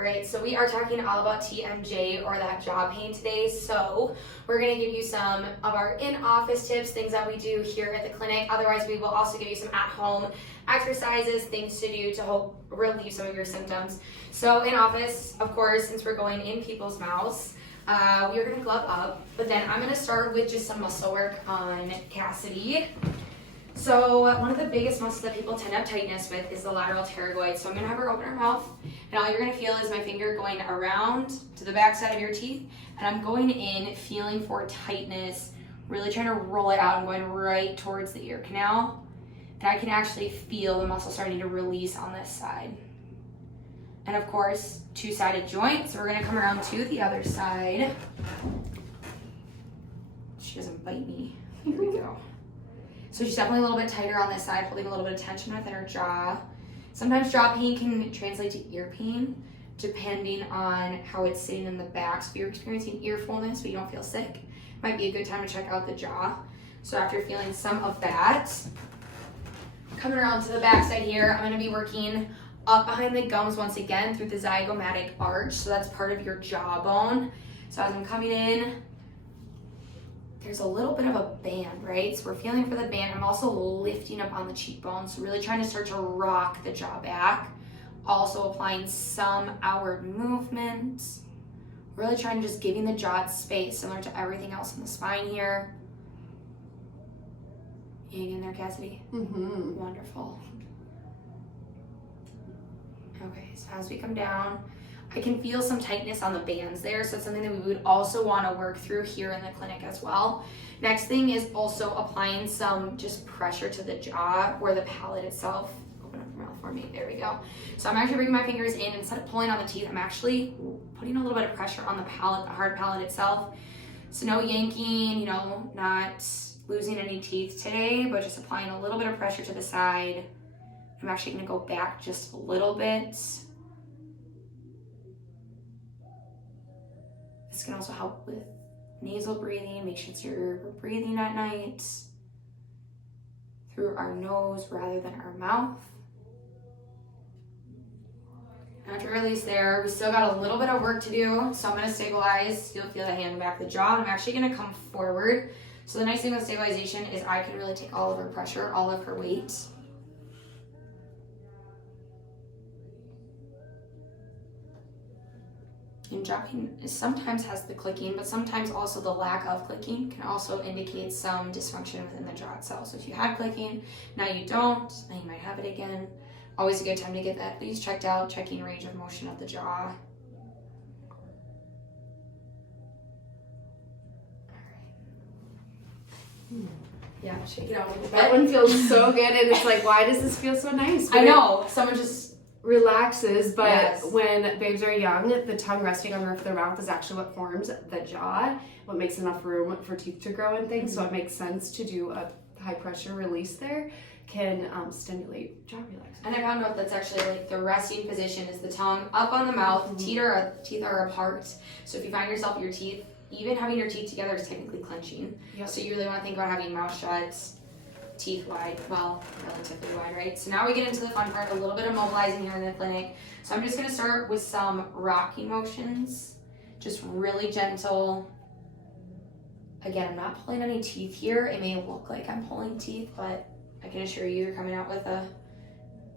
All right, so we are talking all about TMJ or that jaw pain today. So we're gonna give you some of our in-office tips, things that we do here at the clinic. Otherwise, we will also give you some at-home exercises, things to do to help relieve some of your symptoms. So in office, of course, since we're going in people's mouths, we're gonna glove up, but then I'm gonna start with just some muscle work on Cassidy. So one of the biggest muscles that people tend to have tightness with is the lateral pterygoid. So I'm gonna have her open her mouth, and all you're gonna feel is my finger going around to the back side of your teeth, and I'm going in, feeling for tightness, really trying to roll it out and going right towards the ear canal. And I can actually feel the muscle starting to release on this side. And of course, two-sided joint, so we're gonna come around to the other side. She doesn't bite me. Here we go. So she's definitely a little bit tighter on this side, holding a little bit of tension within her jaw. Sometimes jaw pain can translate to ear pain, depending on how it's sitting in the back. So if you're experiencing ear fullness but you don't feel sick, it might be a good time to check out the jaw. So after feeling some of that, coming around to the back side here, I'm gonna be working up behind the gums once again through the zygomatic arch. So that's part of your jawbone. So as I'm coming in, there's a little bit of a band, right? So we're feeling for the band. I'm also lifting up on the cheekbones, so really trying to start to rock the jaw back. Also applying some outward movement. Really trying to just giving the jaw its space, similar to everything else in the spine here. You hang in there, Cassidy? Mm-hmm. Wonderful. Okay, so as we come down, I can feel some tightness on the bands there, so it's something that we would also want to work through here in the clinic as well. Next thing is also applying some just pressure to the jaw where the palate itself, open up your mouth for me, there we go. So I'm actually bringing my fingers in, instead of pulling on the teeth, I'm actually putting a little bit of pressure on the palate, the hard palate itself. So no yanking, not losing any teeth today, but just applying a little bit of pressure to the side. I'm actually going to go back just a little bit. This can also help with nasal breathing. Make sure you're breathing at night through our nose rather than our mouth. After release there, we still got a little bit of work to do. So I'm going to stabilize. You'll feel the hand in the back of the jaw. I'm actually going to come forward. So the nice thing with stabilization is I can really take all of her pressure, all of her weight. And jaw pain sometimes has the clicking, but sometimes also the lack of clicking can also indicate some dysfunction within the jaw itself. So if you had clicking, now you don't, then you might have it again. Always a good time to get that at least checked out, checking range of motion of the jaw. Yeah, shake it out a little bit. That one feels so good, and it's like, why does this feel so nice? I know, someone just relaxes, but yes. When babes are young, the tongue resting on the roof of their mouth is actually what forms the jaw, what makes enough room for teeth to grow and things. So it makes sense to do a high pressure release there, can stimulate jaw relaxation. And I found out that's actually like the resting position is the tongue up on the mouth. Mm-hmm. Teeth are apart. So if you find yourself your teeth, even having your teeth together is technically clenching. Yep. So you really want to think about having mouth shut, teeth wide, well, relatively wide, right? So now we get into the fun part, a little bit of mobilizing here in the clinic. So I'm just gonna start with some rocking motions, just really gentle. Again, I'm not pulling any teeth here. It may look like I'm pulling teeth, but I can assure you, you're coming out with a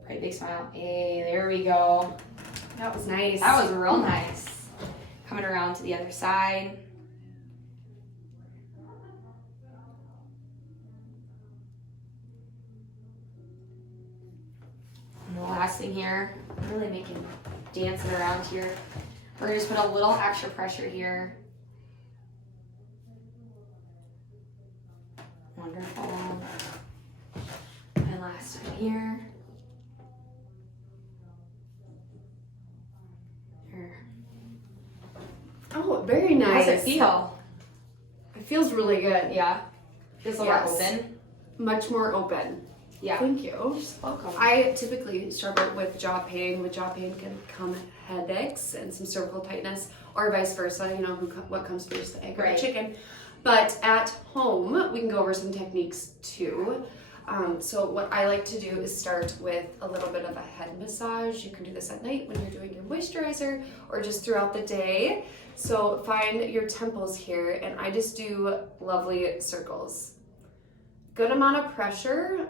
pretty big smile. Hey, there we go. That was nice. That was real nice. Coming around to the other side. And the last thing here, I'm really dancing around here. We're gonna just put a little extra pressure here. Wonderful. And last time here. Here. Oh, very nice. How's it feel? It feels really good. Yeah. Feels a little more open. Much more open. Yeah. Thank you. Just welcome. I typically struggle with jaw pain. With jaw pain can come headaches and some cervical tightness, or vice versa. What comes first, the egg or the chicken. But at home, we can go over some techniques too. So what I like to do is start with a little bit of a head massage. You can do this at night when you're doing your moisturizer or just throughout the day. So find your temples here, and I just do lovely circles. Good amount of pressure,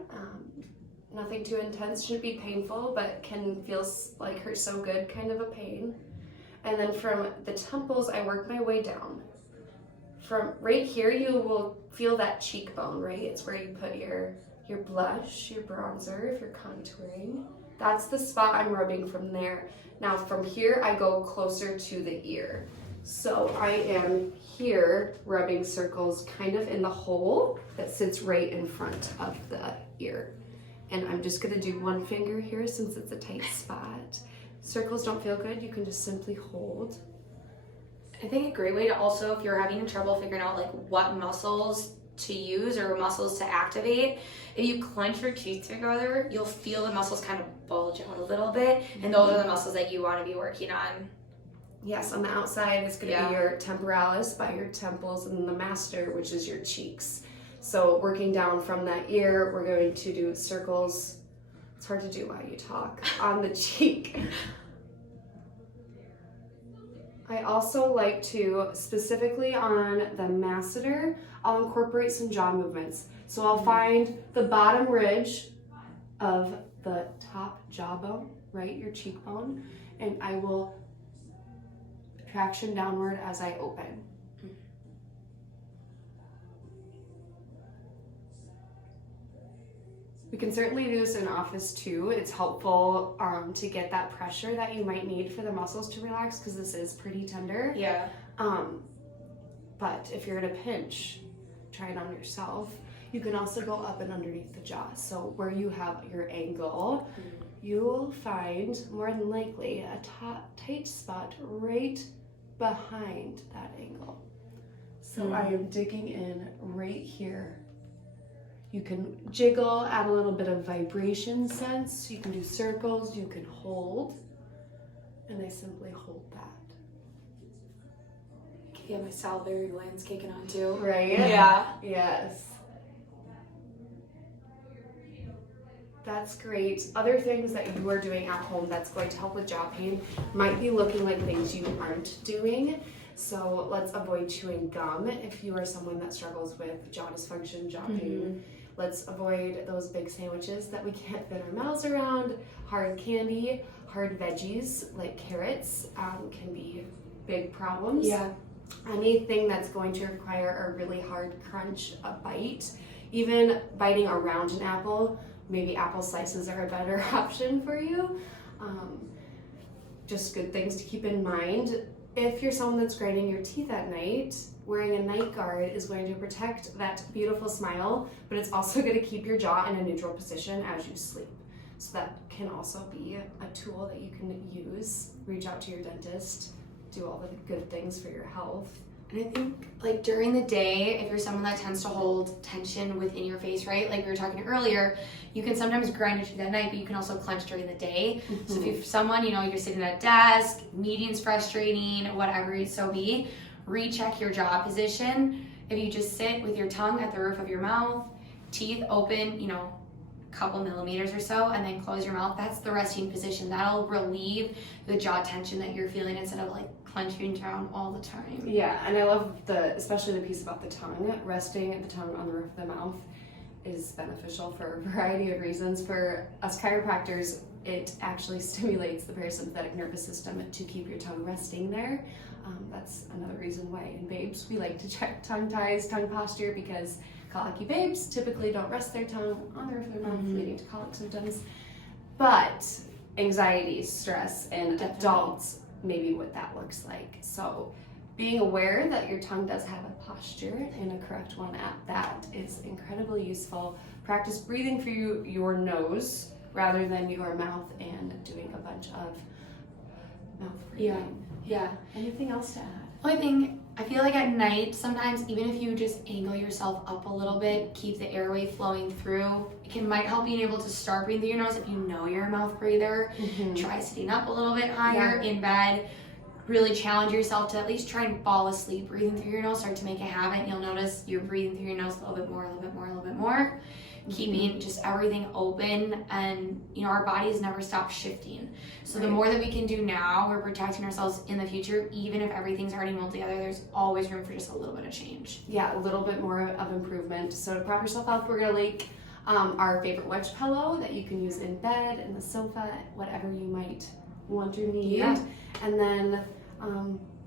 nothing too intense, shouldn't be painful, but can feel like hurt so good, kind of a pain. And then from the temples, I work my way down. From right here, you will feel that cheekbone, right? It's where you put your blush, your bronzer, if you're contouring. That's the spot I'm rubbing from there. Now from here, I go closer to the ear. So I am here rubbing circles kind of in the hole that sits right in front of the ear. And I'm just gonna do one finger here since it's a tight spot. Circles don't feel good, you can just simply hold. I think a great way to also, if you're having trouble figuring out like what muscles to use or muscles to activate, if you clench your teeth together, you'll feel the muscles kind of bulge out a little bit, and those are the muscles that you want to be working on. Yes, on the outside it's going to be your temporalis by your temples, and then the masseter, which is your cheeks. So working down from that ear, we're going to do circles. It's hard to do while you talk. On the cheek. I also like to, specifically on the masseter, I'll incorporate some jaw movements. So I'll find the bottom ridge of the top jawbone, right, your cheekbone, and I will traction downward as I open. We can certainly do this in office too. It's helpful to get that pressure that you might need for the muscles to relax, because this is pretty tender. Yeah. But if you're in a pinch, try it on yourself. You can also go up and underneath the jaw. So where you have your angle, you'll find more than likely a tight spot right behind that angle. So I am digging in right here. You can jiggle, add a little bit of vibration sense. You can do circles, you can hold, and I simply hold that. I can get my salivary glands kicking on too. Right? Yeah. Yes. That's great. Other things that you are doing at home that's going to help with jaw pain might be looking like things you aren't doing. So let's avoid chewing gum if you are someone that struggles with jaw dysfunction, jaw pain. Let's avoid those big sandwiches that we can't fit our mouths around. Hard candy, hard veggies like carrots can be big problems. Yeah. Anything that's going to require a really hard crunch, a bite, even biting around an apple, maybe apple slices are a better option for you. Just good things to keep in mind. If you're someone that's grinding your teeth at night, wearing a night guard is going to protect that beautiful smile, but it's also going to keep your jaw in a neutral position as you sleep. So that can also be a tool that you can use. Reach out to your dentist, do all the good things for your health. And I think like during the day, if you're someone that tends to hold tension within your face, right? Like we were talking earlier, you can sometimes grind your teeth at night, but you can also clench during the day. So if you're someone, you're sitting at a desk, meeting's frustrating, whatever it so be, recheck your jaw position. If you just sit with your tongue at the roof of your mouth, teeth open, a couple millimeters or so, and then close your mouth, that's the resting position. That'll relieve the jaw tension that you're feeling instead of like clenching down all the time. Yeah, and I love especially the piece about the tongue. Resting the tongue on the roof of the mouth is beneficial for a variety of reasons. For us chiropractors, it actually stimulates the parasympathetic nervous system to keep your tongue resting there. That's another reason why in babes we like to check tongue ties, tongue posture, because colicky babes typically don't rest their tongue on the roof of their mouth, leading to colic symptoms. But anxiety, stress, and adults, maybe what that looks like. So being aware that your tongue does have a posture and a correct one at that is incredibly useful. Practice breathing through your nose rather than your mouth and doing a bunch of mouth breathing. Yeah. Anything else to add? Only thing, I feel like at night, sometimes even if you just angle yourself up a little bit, keep the airway flowing through, might help being able to start breathing through your nose if you know you're a mouth breather. Try sitting up a little bit higher in bed. Really challenge yourself to at least try and fall asleep breathing through your nose. Start to make a habit. You'll notice you're breathing through your nose a little bit more, a little bit more, a little bit more. keeping just everything open, and our bodies never stop shifting. So the more that we can do now, we're protecting ourselves in the future. Even if everything's already molded together, there's always room for just a little bit of change. Yeah, a little bit more of improvement. So to prop yourself up, we're gonna link our favorite wedge pillow that you can use in bed, in the sofa, whatever you might want or need. Yeah. And then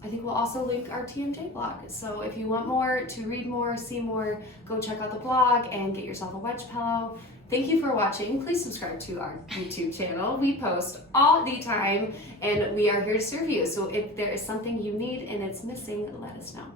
I think we'll also link our TMJ blog. So if you want more, to read more, see more, go check out the blog and get yourself a wedge pillow. Thank you for watching. Please subscribe to our YouTube channel. We post all the time and we are here to serve you. So if there is something you need and it's missing, let us know.